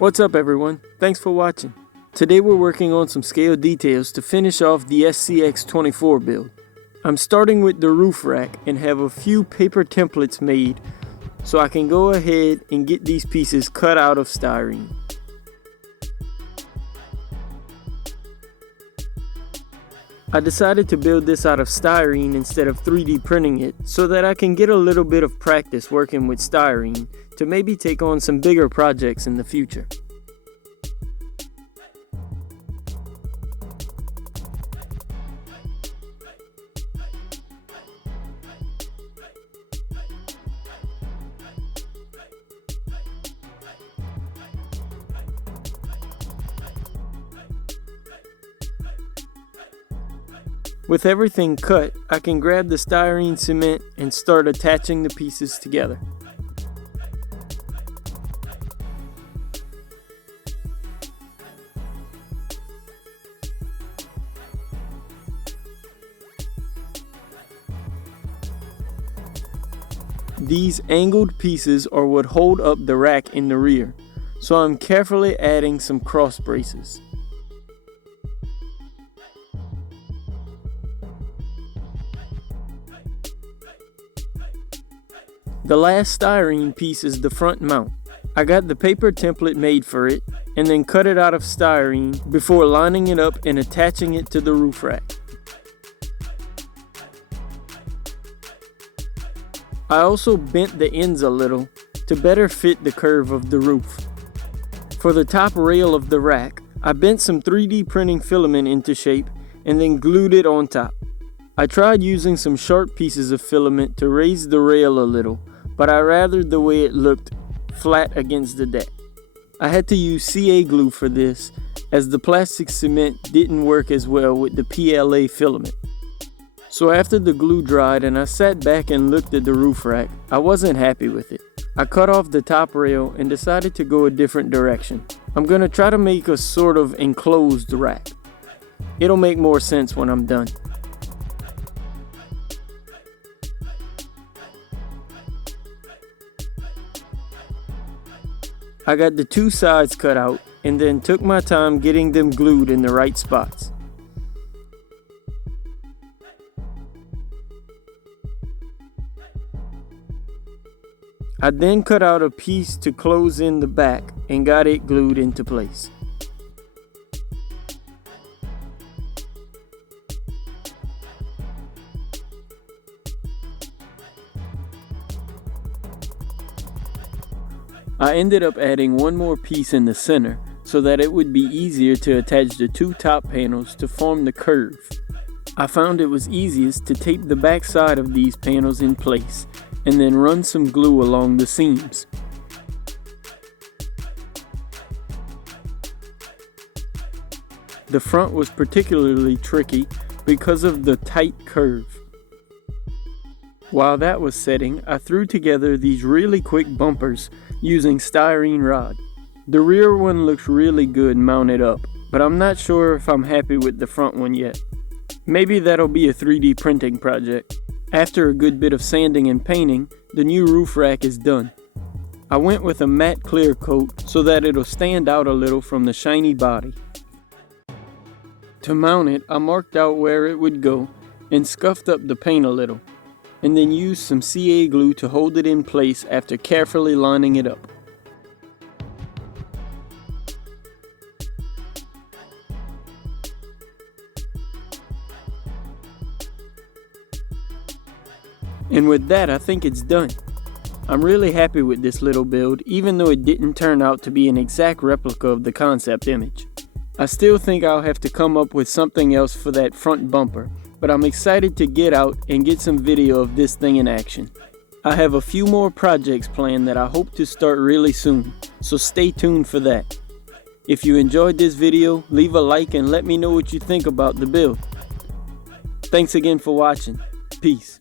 What's up everyone, thanks for watching. Today we're working on some scale details to finish off the SCX24 build. I'm starting with the roof rack and have a few paper templates made so I can go ahead and get these pieces cut out of styrene. I decided to build this out of styrene instead of 3D printing it so that I can get a little bit of practice working with styrene to maybe take on some bigger projects in the future. With everything cut, I can grab the styrene cement and start attaching the pieces together. These angled pieces are what hold up the rack in the rear, so I'm carefully adding some cross braces. The last styrene piece is the front mount. I got the paper template made for it and then cut it out of styrene before lining it up and attaching it to the roof rack. I also bent the ends a little to better fit the curve of the roof. For the top rail of the rack, I bent some 3D printing filament into shape and then glued it on top. I tried using some sharp pieces of filament to raise the rail a little, but I rathered the way it looked flat against the deck. I had to use CA glue for this as the plastic cement didn't work as well with the PLA filament. So after the glue dried and I sat back and looked at the roof rack, I wasn't happy with it. I cut off the top rail and decided to go a different direction. I'm gonna try to make a sort of enclosed rack. It'll make more sense when I'm done. I got the two sides cut out and then took my time getting them glued in the right spots. I then cut out a piece to close in the back and got it glued into place. I ended up adding one more piece in the center so that it would be easier to attach the two top panels to form the curve. I found it was easiest to tape the back side of these panels in place and then run some glue along the seams. The front was particularly tricky because of the tight curve. While that was setting, I threw together these really quick bumpers using styrene rod. The rear one looks really good mounted up, but I'm not sure if I'm happy with the front one yet. Maybe that'll be a 3D printing project. After a good bit of sanding and painting, the new roof rack is done. I went with a matte clear coat so that it'll stand out a little from the shiny body. To mount it, I marked out where it would go and scuffed up the paint a little, and then used some CA glue to hold it in place after carefully lining it up. And with that, I think it's done. I'm really happy with this little build, even though it didn't turn out to be an exact replica of the concept image. I still think I'll have to come up with something else for that front bumper, but I'm excited to get out and get some video of this thing in action. I have a few more projects planned that I hope to start really soon, so stay tuned for that. If you enjoyed this video, leave a like and let me know what you think about the build. Thanks again for watching. Peace.